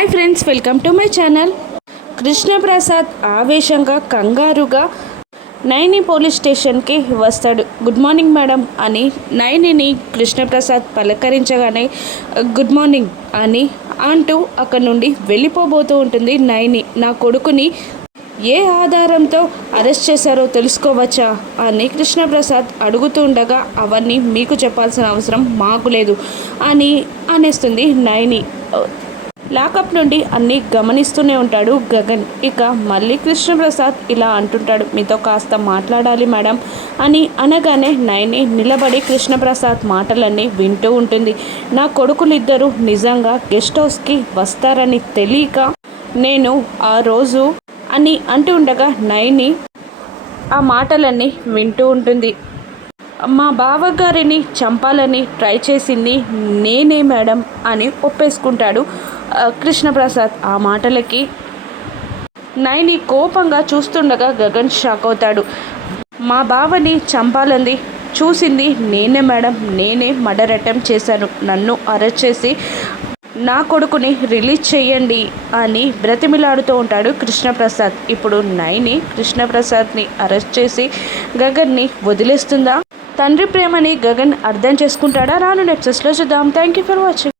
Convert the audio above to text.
Hi friends welcome to my channel. Krishnaprasad ఆవేశంగా కంగారుగా Naini police స్టేషన్కి వస్తాడు. గుడ్ మార్నింగ్ మేడం అని నైనిని కృష్ణప్రసాద్ పలకరించగానే గుడ్ మార్నింగ్ అని అంటూ అక్కడ నుండి వెళ్ళిపోబోతూ ఉంటుంది నైని. నా కొడుకుని ఏ ఆధారంతో అరెస్ట్ చేశారో తెలుసుకోవచ్చా? అని కృష్ణప్రసాద్ అడుగుతూ ఉండగా అవన్నీ మీకు చెప్పాల్సిన అవసరం మాకు లేదు అని అనేస్తుంది నైని. లాకప్ నుండి అన్నీ గమనిస్తూనే ఉంటాడు గగన్. ఇక మళ్ళీ కృష్ణప్రసాద్ ఇలా అంటుంటాడు మీతో కాస్త మాట్లాడాలి మేడం అని అనగానే నైని నిలబడి కృష్ణప్రసాద్ మాటలన్నీ వింటూ ఉంటుంది. నా కొడుకులిద్దరూ నిజంగా గెస్ట్ హౌస్కి వస్తారని తెలియక నేను ఆ రోజు అని అంటూ ఉండగా నైని ఆ మాటలన్నీ వింటూ ఉంటుంది. మా బావగారిని చంపాలని ట్రై చేసింది నేనే మేడం అని ఒప్పేసుకుంటాడు. కృష్ణప్రసాద్ ఆ మాటలకి నైని కోపంగా చూస్తుండగా గగన్ షాక్ అవుతాడు. మా బావని చంపాలంది చూసింది నేనే మేడం నేనే మర్డర్ అటెంప్ట్ చేశాను. నన్ను అరెస్ట్ చేసి నా కొడుకుని రిలీజ్ చేయండి అని బ్రతిమిలాడుతూ ఉంటాడు కృష్ణప్రసాద్. ఇప్పుడు నైని కృష్ణప్రసాద్ని అరెస్ట్ చేసి గగన్ని వదిలేస్తుందా? తండ్రి ప్రేమని గగన్ అర్థం చేసుకుంటాడా? రాను నెక్సెస్లో చూద్దాం. Thank you for watching